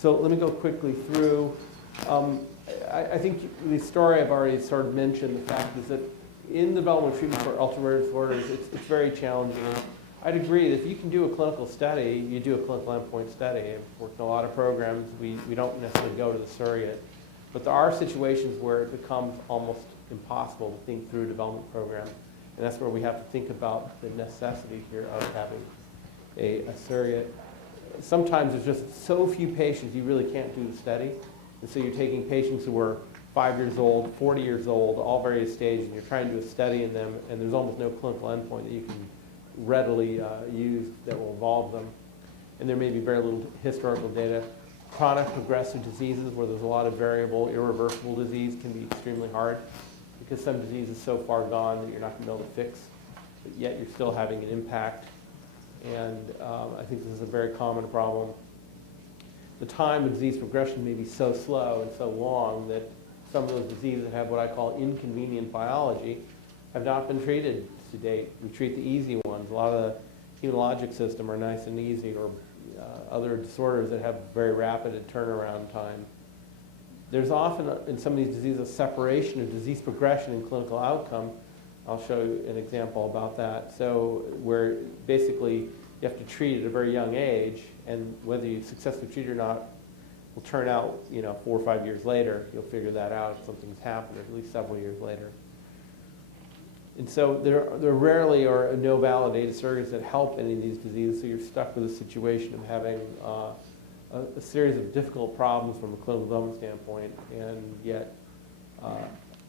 So let me go quickly through. I think the story I've already sort of mentioned, the fact is that in development treatment for ultra-rare disorders, it's very challenging. I'd agree that if you can do a clinical study, you do a clinical endpoint study. I've worked in a lot of programs. We don't necessarily go to the surrogate. But there are situations where it becomes almost impossible to think through a development program. And that's where we have to think about the necessity here of having a surrogate. Sometimes there's just so few patients you really can't do the study. And so you're taking patients who are 5 years old, 40 years old, all various stages, and you're trying to do a study in them, and there's almost no clinical endpoint that you can readily use that will involve them. And there may be very little historical data. Chronic progressive diseases where there's a lot of variable, irreversible disease can be extremely hard because some disease is so far gone that you're not going to be able to fix, but yet you're still having an impact. And I think this is a very common problem. The time of disease progression may be so slow and so long that some of those diseases that have what I call inconvenient biology have not been treated to date. We treat the easy ones. A lot of the hematologic system are nice and easy, or other disorders that have very rapid turnaround time. There's often, in some of these diseases, a separation of disease progression and clinical outcome. I'll show you an example about that. So where basically you have to treat at a very young age, and whether you successfully treat or not will turn out, 4 or 5 years later. You'll figure that out if something's happened, or at least several years later. And so there rarely are no validated surrogates that help any of these diseases, so you're stuck with a situation of having a series of difficult problems from a clinical development standpoint, and yet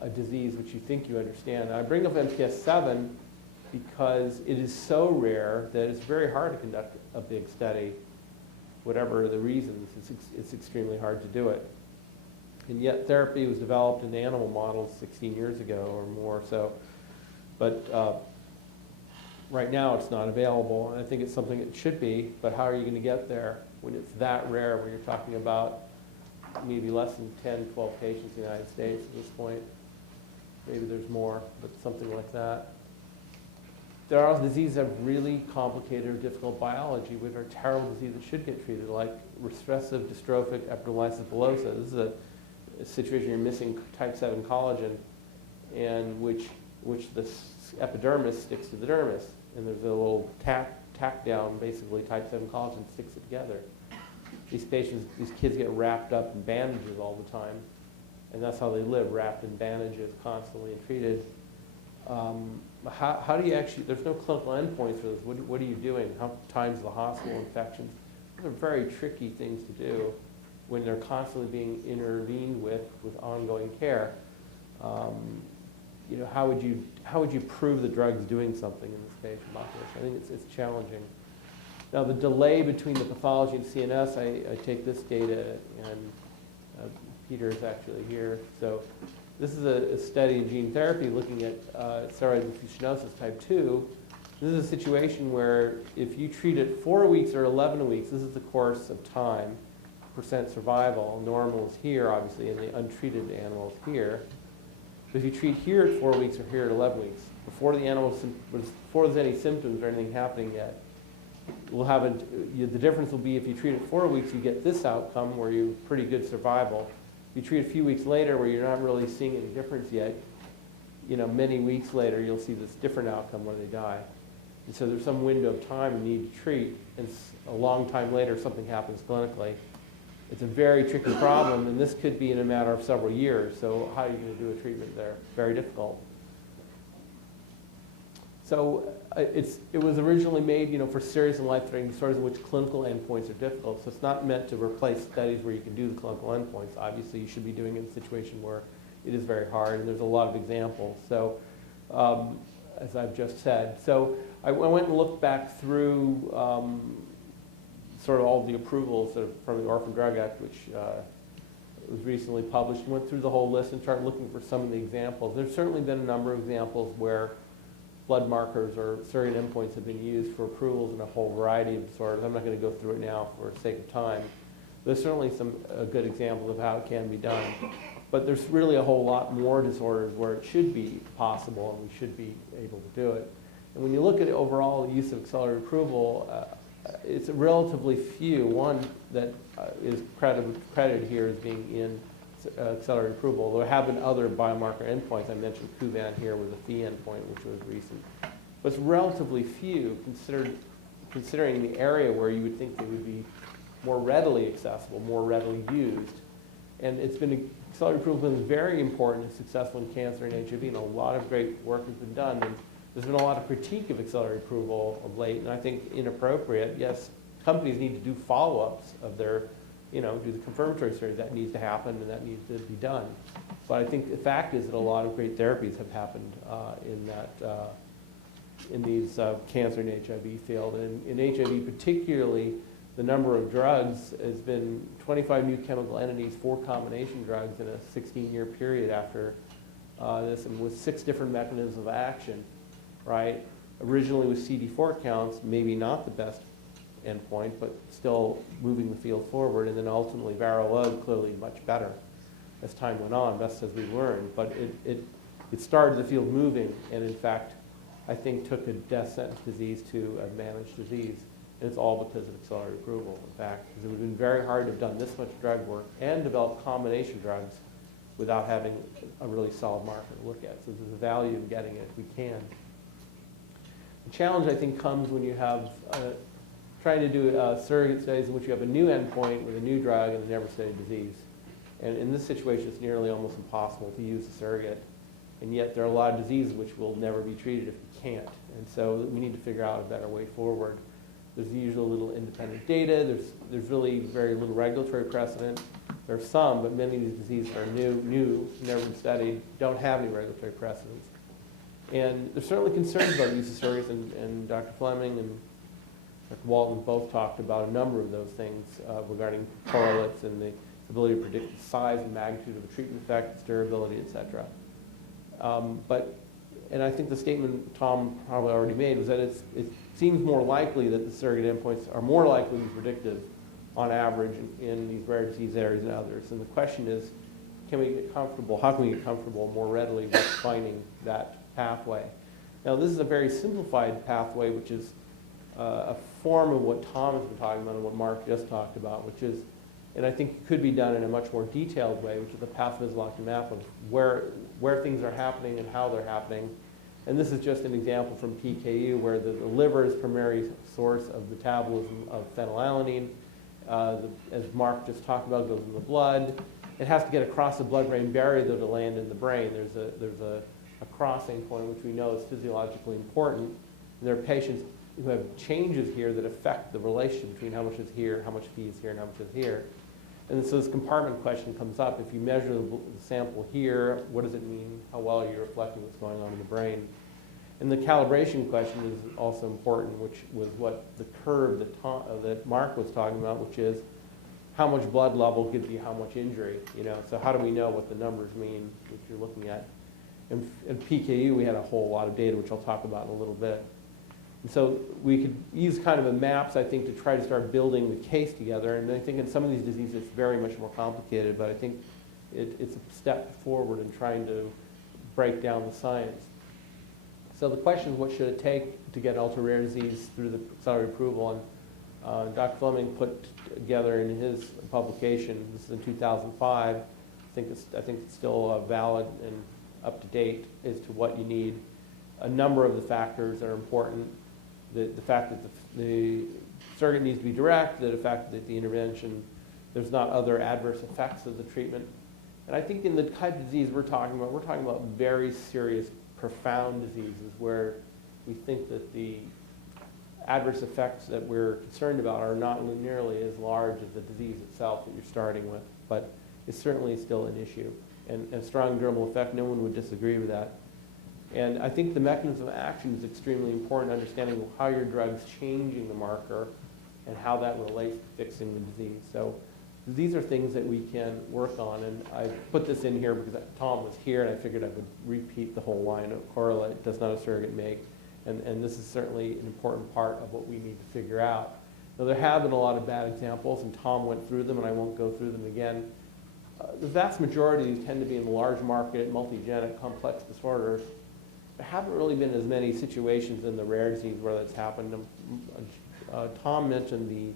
a disease which you think you understand. Now, I bring up MPS 7 because it is so rare that it's very hard to conduct a big study. Whatever the reasons, it's extremely hard to do it. And yet therapy was developed in animal models 16 years ago or more. So, but right now it's not available, and I think it's something it should be, but how are you going to get there when it's that rare, when you're talking about maybe less than 10, 12 patients in the United States at this point? Maybe there's more, but something like that. There are diseases that have really complicated or difficult biology, which are terrible diseases that should get treated, like recessive dystrophic epidermolysis bullosa. This is a situation you're missing type 7 collagen, and which the epidermis sticks to the dermis, and there's a little tack down, basically type 7 collagen sticks it together. These kids get wrapped up in bandages all the time, and that's how they live, wrapped in bandages constantly and treated. How do you actually, there's no clinical endpoints for this. What are you doing? How times the hospital infections? Those are very tricky things to do when they're constantly being intervened with ongoing care. How would you prove the drug's doing something in this patient population? I think it's challenging. Now, the delay between the pathology and CNS, I take this data, and Peter is actually here. So this is a study in gene therapy looking at steroid fusionosis type 2. This is a situation where if you treat it 4 weeks or 11 weeks, this is the course of time, percent survival. Normal is here, obviously, and the untreated animal is here. So if you treat here at 4 weeks or here at 11 weeks, before there's any symptoms or anything happening yet, we'll have the difference will be if you treat at 4 weeks, you get this outcome where you have pretty good survival. If you treat a few weeks later where you're not really seeing any difference yet, many weeks later you'll see this different outcome when they die. And so there's some window of time you need to treat, and a long time later something happens clinically. It's a very tricky problem, and this could be in a matter of several years. So how are you going to do a treatment there? Very difficult. So it was originally made, for serious and life-threatening disorders in which clinical endpoints are difficult. So it's not meant to replace studies where you can do the clinical endpoints. Obviously, you should be doing it in a situation where it is very hard, and there's a lot of examples. So as I've just said. So I went and looked back through sort of all the approvals that are from the Orphan Drug Act, which was recently published, and went through the whole list and started looking for some of the examples. There's certainly been a number of examples where blood markers or surrogate endpoints have been used for approvals in a whole variety of disorders. I'm not going to go through it now for the sake of time. There's certainly some good examples of how it can be done. But there's really a whole lot more disorders where it should be possible and we should be able to do it. And when you look at overall use of accelerated approval, it's relatively few. One, that is credited here as being in accelerated approval. There have been other biomarker endpoints. I mentioned Kuvan here with the Phi endpoint, which was recent. But it's relatively few considering the area where you would think they would be more readily accessible, more readily used. And it's been, accelerated approval has been very important and successful in cancer and HIV, and a lot of great work has been done. And there's been a lot of critique of accelerated approval of late, and I think inappropriate. Yes, companies need to do follow-ups of their, do the confirmatory studies. That needs to happen, and that needs to be done. But I think the fact is that a lot of great therapies have happened in these cancer and HIV field. And in HIV particularly, the number of drugs has been 25 new chemical entities, 4 combination drugs in a 16-year period after this, and with 6 different mechanisms of action, right? Originally with CD4 counts, maybe not the best endpoint, but still moving the field forward, and then ultimately viral load clearly much better as time went on, best as we learned. But it started the field moving, and in fact, I think took a death sentence disease to a managed disease. And it's all because of accelerated approval, in fact, because it would have been very hard to have done this much drug work and develop combination drugs without having a really solid marker to look at. So there's a value in getting it if we can. The challenge, I think, comes when you have trying to do surrogate studies in which you have a new endpoint with a new drug and a never studied disease. And in this situation, it's nearly almost impossible to use a surrogate. And yet there are a lot of diseases which will never be treated if we can't. And so we need to figure out a better way forward. There's usually little independent data. There's really very little regulatory precedent. There's some, but many of these diseases are new, never been studied, don't have any regulatory precedents. And there's certainly concerns about use of surrogates, and Dr. Fleming and Dr. Walton both talked about a number of those things regarding correlates and the ability to predict the size and magnitude of a treatment effect, its durability, et cetera. And I think the statement Tom probably already made was that it seems more likely that the surrogate endpoints are more likely to be predictive on average in these rare disease areas than others. And the question is, can we get comfortable, how can we get comfortable more readily with finding that pathway? Now, this is a very simplified pathway, which is a form of what Tom has been talking about and what Mark just talked about, which is, and I think it could be done in a much more detailed way, which is a pathophysiological map of where things are happening and how they're happening. And this is just an example from PKU where the liver is primary source of metabolism of phenylalanine. As Mark just talked about, goes in the blood. It has to get across the blood-brain barrier though to land in the brain. There's a crossing point which we know is physiologically important. And there are patients who have changes here that affect the relationship between how much is here, how much Phi is here, and how much is here. And so this compartment question comes up. If you measure the sample here, what does it mean? How well are you reflecting what's going on in the brain? And the calibration question is also important, which was what the curve that Mark was talking about, which is how much blood level gives you how much injury. So how do we know what the numbers mean which you're looking at? In PKU, we had a whole lot of data, which I'll talk about in a little bit. And so we could use kind of a maps, I think, to try to start building the case together. And I think in some of these diseases, it's very much more complicated, but I think it's a step forward in trying to break down the science. So the question is, what should it take to get ultra-rare disease through the accelerated approval? And Dr. Fleming put together in his publication, this is in 2005, I think it's still valid and up to date as to what you need. A number of the factors that are important. The fact that the surrogate needs to be direct, the fact that the intervention, there's not other adverse effects of the treatment. And I think in the type of disease we're talking about very serious, profound diseases where we think that the adverse effects that we're concerned about are not nearly as large as the disease itself that you're starting with, but it's certainly still an issue. And strong durable effect, no one would disagree with that. And I think the mechanism of action is extremely important, understanding how your drug's changing the marker and how that relates to fixing the disease. So these are things that we can work on, and I put this in here because Tom was here and I figured I would repeat the whole line of correlate, does not a surrogate make? And this is certainly an important part of what we need to figure out. Now there have been a lot of bad examples, and Tom went through them, and I won't go through them again. The vast majority of these tend to be in the large market, multigenic, complex disorders. There haven't really been as many situations in the rare disease where that's happened. Tom mentioned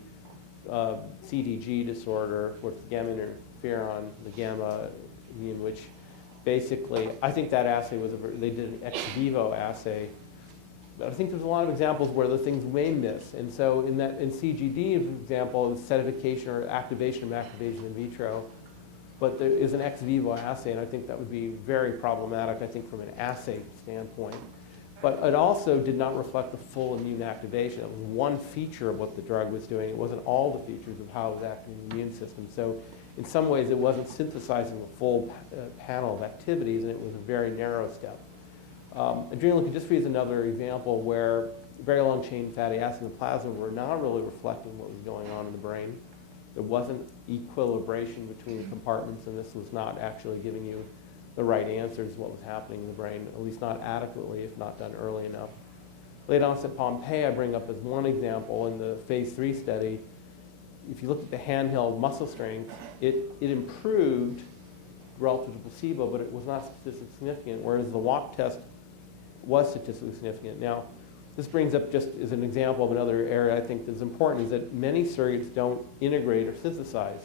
CTG disorder with gamma interferon, the gamma, in which basically, I think that assay was, they did an ex vivo assay. But I think there's a lot of examples where the things may miss. And so in CGD, for example, sedification or activation of macrophage in vitro, but there is an ex vivo assay, and I think that would be very problematic, I think, from an assay standpoint. But it also did not reflect the full immune activation. It was one feature of what the drug was doing. It wasn't all the features of how it was acting in the immune system. So in some ways, it wasn't synthesizing the full panel of activities, and it was a very narrow step. Adrenal leukodystrophy is another example where very long-chain fatty acids in the plasma were not really reflecting what was going on in the brain. There wasn't equilibration between the compartments, and this was not actually giving you the right answers to what was happening in the brain, at least not adequately, if not done early enough. Late onset Pompe I bring up as one example in the phase 3 study. If you look at the handheld muscle strength, it improved relative to placebo, but it was not statistically significant, whereas the walk test was statistically significant. Now, this brings up just as an example of another area I think that's important, is that many surrogates don't integrate or synthesize.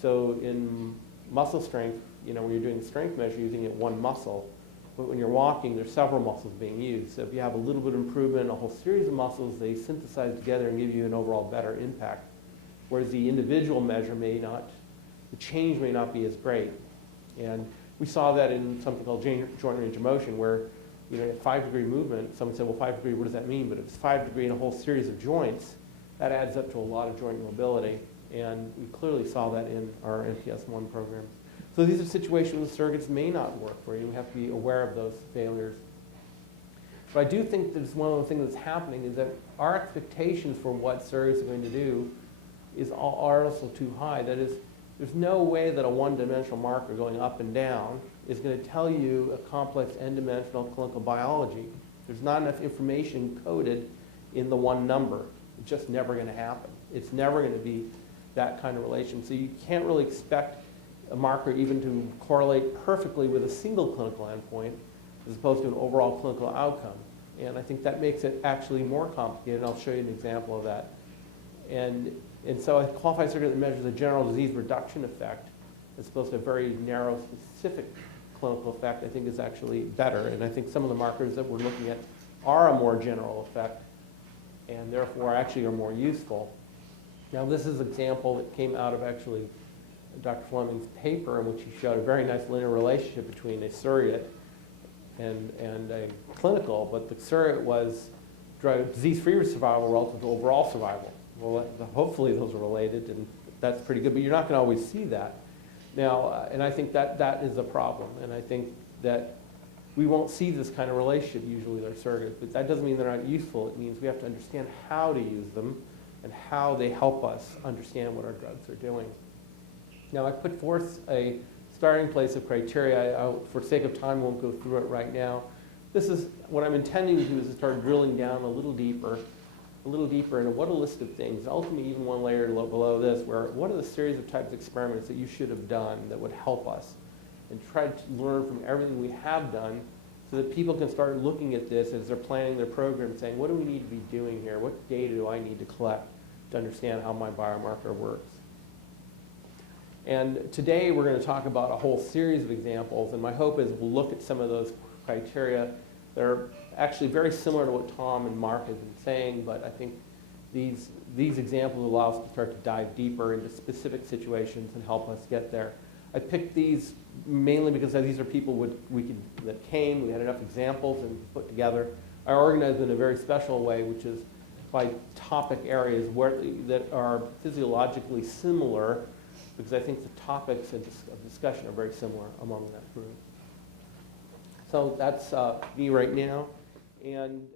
So in muscle strength, you know, when you're doing the strength measure, you're using it one muscle. But when you're walking, there's several muscles being used. So if you have a little bit of improvement in a whole series of muscles, they synthesize together and give you an overall better impact. Whereas the individual measure may not, the change may not be as great. And we saw that in something called joint range of motion, where, you know, at 5-degree movement, someone said, well, 5-degree, what does that mean? But if it's 5-degree in a whole series of joints, that adds up to a lot of joint mobility. And we clearly saw that in our MPS 1 programs. So these are situations where surrogates may not work for you. We have to be aware of those failures. But I do think that one of the things that's happening is that our expectations for what surrogates are going to do are also too high. That is, there's no way that a one-dimensional marker going up and down is going to tell you a complex n-dimensional clinical biology. There's not enough information coded in the one number. It's just never going to happen. It's never going to be that kind of relation. So you can't really expect a marker even to correlate perfectly with a single clinical endpoint as opposed to an overall clinical outcome. And I think that makes it actually more complicated, and I'll show you an example of that. And so a qualified surrogate that measures a general disease reduction effect as opposed to a very narrow, specific clinical effect, I think is actually better. And I think some of the markers that we're looking at are a more general effect and therefore actually are more useful. Now this is an example that came out of actually Dr. Fleming's paper, in which he showed a very nice linear relationship between a surrogate and a clinical, but the surrogate was disease-free survival relative to overall survival. Well, hopefully those are related, and that's pretty good, but you're not going to always see that. Now, and I think that is a problem, and I think that we won't see this kind of relationship usually with our surrogates, but that doesn't mean they're not useful. It means we have to understand how to use them and how they help us understand what our drugs are doing. Now, I put forth a starting place of criteria. For sake of time, won't go through it right now. This is what I'm intending to do, is to start drilling down a little deeper into what a list of things, ultimately even one layer below this, where what are the series of types of experiments that you should have done that would help us, and try to learn from everything we have done so that people can start looking at this as they're planning their program, saying, what do we need to be doing here? What data do I need to collect to understand how my biomarker works? And today we're going to talk about a whole series of examples, and my hope is we'll look at some of those criteria that are actually very similar to what Tom and Mark have been saying, but I think these examples allow us to start to dive deeper into specific situations and help us get there. I picked these mainly because these are people that came, we had enough examples and put together. I organized in a very special way, which is by topic areas that are physiologically similar, because I think the topics of discussion are very similar among that group. So that's me right now. And